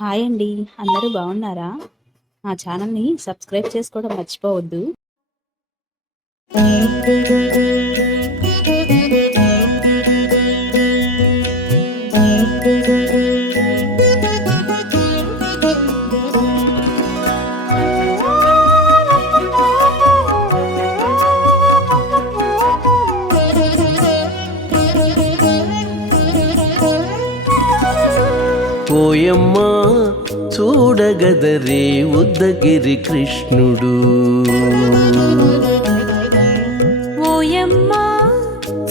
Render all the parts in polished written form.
Hi అండి. అందరూ బాగున్నారా? మా ఛానల్‌ని సబ్స్క్రైబ్ చేసుకోవడం మర్చిపోవద్దు. ఓయమ్మా చూడగదరే ఉద్దగిరి కృష్ణుడు. ఓయమ్మా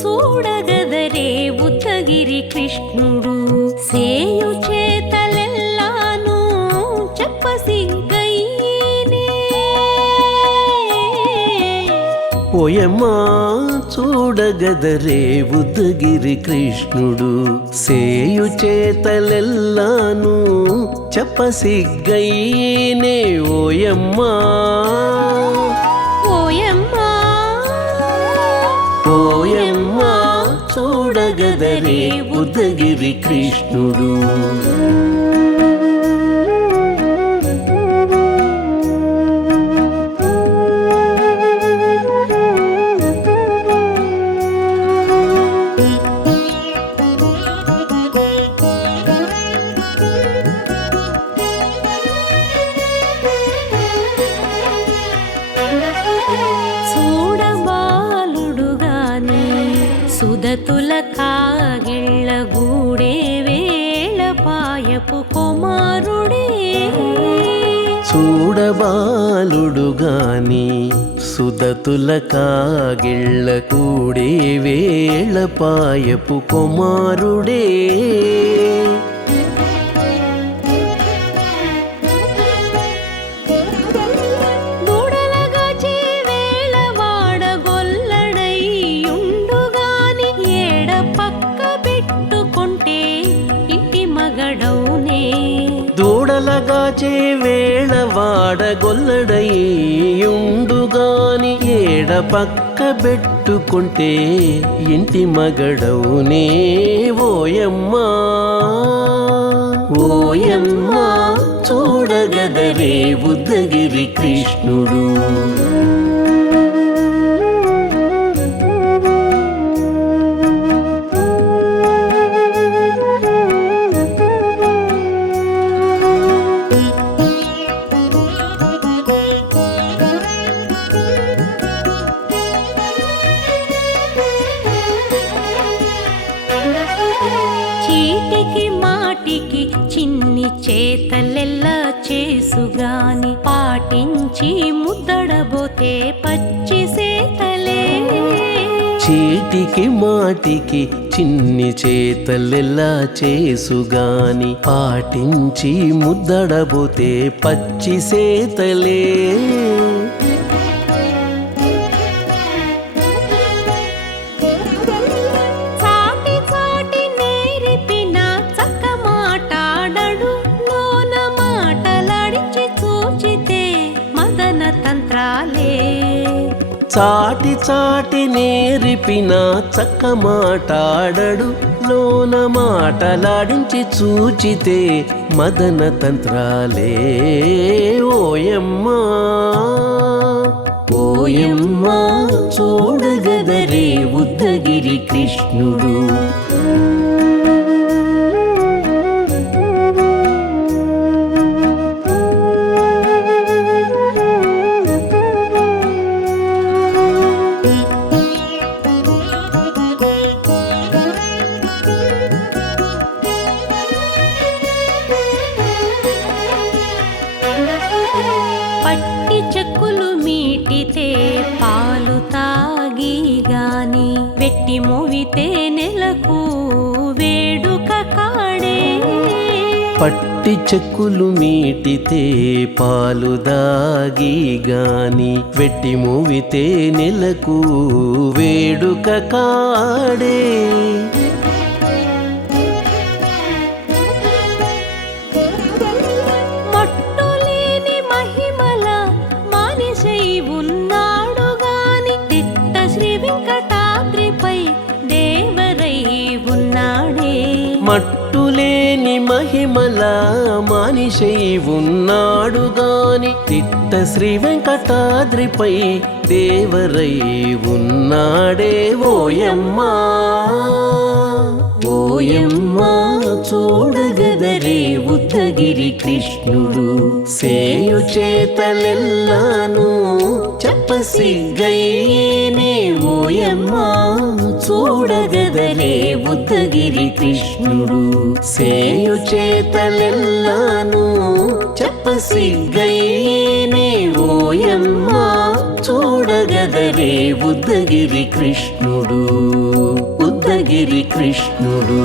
చూడగదరే ఉద్దగిరి కృష్ణుడు. సేయు చేతలెల్లాను చెప్పసిగ్గయ్యేనే. ఓయమ్మా చూడగదరే ఉద్దగిరి కృష్ణుడు. సేయు చేతలెల్లాను చెప్పసిగ్గయ్యేనే. ఓయమ్మా ఓయమ్మా ఓయమ్మా చూడగదరే ఉద్దగిరి కృష్ణుడు. చూడబాలుడుగాని సుదతుల కాగిళ్ళ గూడే వేళ పాయపు కుమారుడే. చూడబాలుడుగాని సుదతుల కాగిళ్ళ కూడే వేళ పాయపు కుమారుడే. దూడలగాచి వేళ వాడగొల్లడైయుండుగాని ఏడ పక్క పెట్టుకుంటే ఇంటి మగడౌనే. దూడలగాచే వేళ వాడగొల్లడయ్యుండుగాని ఏడ పక్క పెట్టుకుంటే ఇంటి మగడవునే. ఓయమ్మా ఓయమ్మా చూడగదరే ఉద్దగిరి కృష్ణుడు. చీటికి మాటికి చిన్ని చేతలెల్లా చేసుగాని పాటించి ముద్దడబోతే పచ్చి సేతలే. చీటికి మాటికి చిన్ని చేతలెల్లా చేసుగాని పాటించి ముద్దడబోతే పచ్చి సేతలే. చాటి చాటి నేర్పిన చక్క మాటాడడు లోన మాటలాడించి చూచితే మదన తంత్రాలే. చాటి చాటి నేర్పిన చక్క మాటాడడు లోన మాటలాడించి చూచితే మదన తంత్రాలే. ఓయమ్మా ఓయమ్మా చూడగదరే ఉద్దగిరి కృష్ణుడు. పట్టి చెక్కులు మీటితే పాలు తాగి గాని వెట్టి మోవితే నెలకు వేడుక కాడే. పట్టి చెక్కులు మీటితే పాలు దాగి గాని వెట్టి మూవితే నెలకు వేడుక కాడే. మట్టులేని మహిమల మానిసై ఉన్నాడు గాని తిట్ట శ్రీ వెంకటాద్రిపై దేవరై ఉన్నాడే. మట్టులేని మహిమ మహిమల మానిషై ఉన్నాడు గాని తిట్ట శ్రీ వెంకటాద్రిపై దేవరై ఉన్నాడే ఓయమ్మా ఓయమ్మా చూడగదరే ఉద్దగిరి కృష్ణుడు సేయు చేతలెల్లాను చెప్పసిగ్గైనే ఓయమ్మా చూడగదరే ఉద్దగిరి కృష్ణుడు సేయు చేతలెల్లాను చెప్పసిగ్గైనే ఓయమ్మా చూడగదరే ఉద్దగిరి కృష్ణుడు ఉద్దగిరి కృష్ణుడు.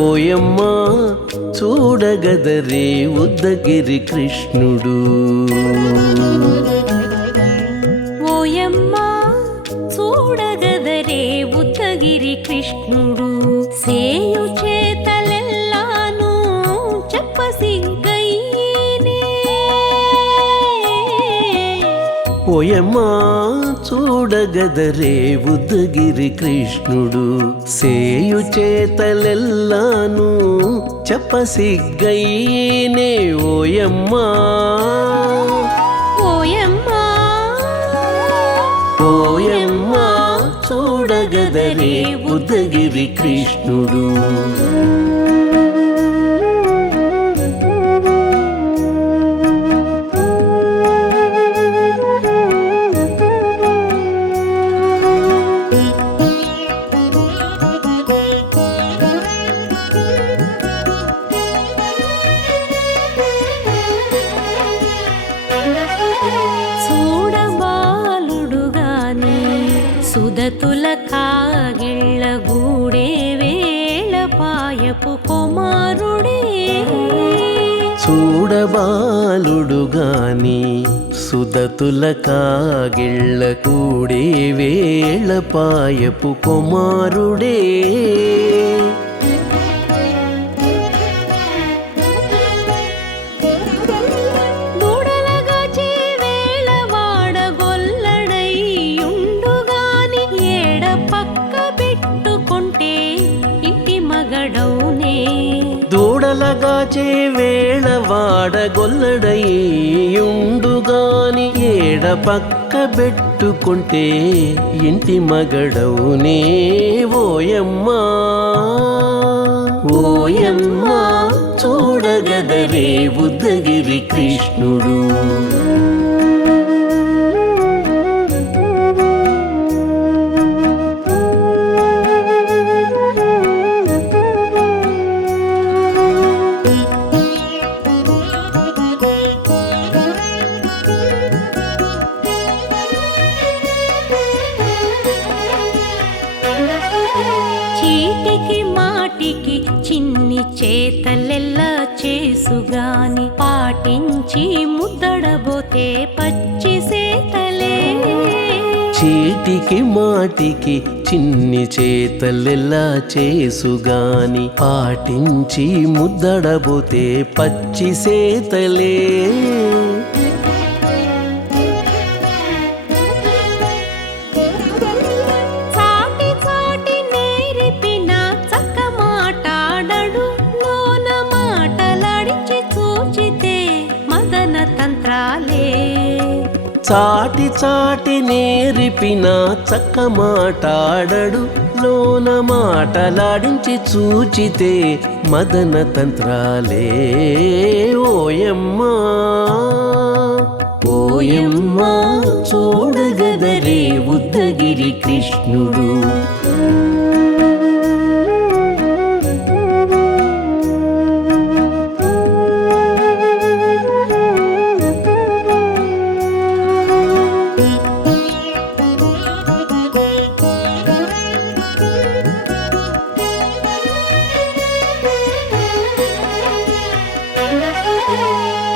ఓయమ్మా చూడగదరే ఉద్దగిరి కృష్ణుడు ఓయమ్మా చూడగదరే ఉద్దగిరి కృష్ణుడు సేయు చేతలెల్లాను చెప్పసిగ్గైనే ఓయమ్మా చూడగదరే ఉద్దగిరి కృష్ణుడు సేయు చేతలెల్లాను చెప్పసిగ్గైనే ఓయమ్మా ఓయమ్మా ఓయమ్మా చూడగదరే ఉద్దగిరి కృష్ణుడు. సుదతుల కాగిళ్ళ గూడే వేళ పాయపు కుమారుడే చూడబాలుడు గాని సుదతుల కాగిళ్ళ కూడే వేళ పాయపు కుమారుడే దూడలగాచే వేళ వాడగొల్లడయ్యుండుగాని ఏడ పక్క పెట్టుకుంటే ఇంటి మగడవునే ఓయమ్మా ఓయమ్మా చూడగదరే ఉద్దగిరి కృష్ణుడు. చిన్ని చేతలెల్లా చేసుగాని పాటించి ముద్దడబోతే పచ్చి సేతలే చీటికి మాటికి చిన్ని చేతలెల్లా చేసుగాని పాటించి ముద్దడబోతే పచ్చి సేతలే చాటి చాటి నేరిపిన చక్క మాటాడడు లోన మాటలాడించి చూచితే మదన తంత్రాలే ఓయమ్మా ఓయమ్మా చూడగదరే ఉద్దగిరి కృష్ణుడు.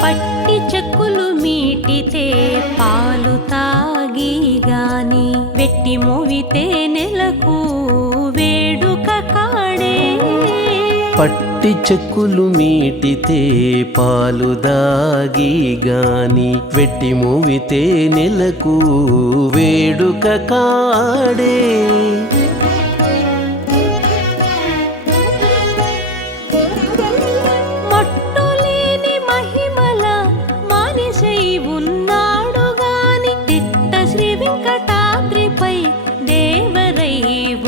పట్టి చెక్కులు మీటితే పాలు తాగి గాని వెట్టి మోవితే నెలకు వేడుక కాడే. పట్టి చెక్కులు మీటితే పాలు దాగి గాని వెట్టి మూవితే నెలకు వేడుక కాడే. మట్టులేని మహిమల మానిషై ఉన్నాడు గాని తిట్ట శ్రీ వెంకటాద్రిపై దేవరై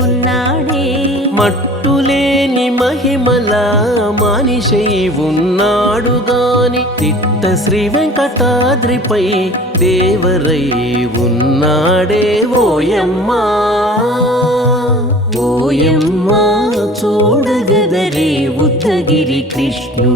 ఉన్నాడే. మట్టులేని మహిమల మానిషై ఉన్నాడు గాని తిట్ట శ్రీ వెంకటాద్రిపై దేవరై ఉన్నాడే. ఓయమ్మా ఓయమ్మా చూడగదరే ఉద్దగిరి కృష్ణుడు.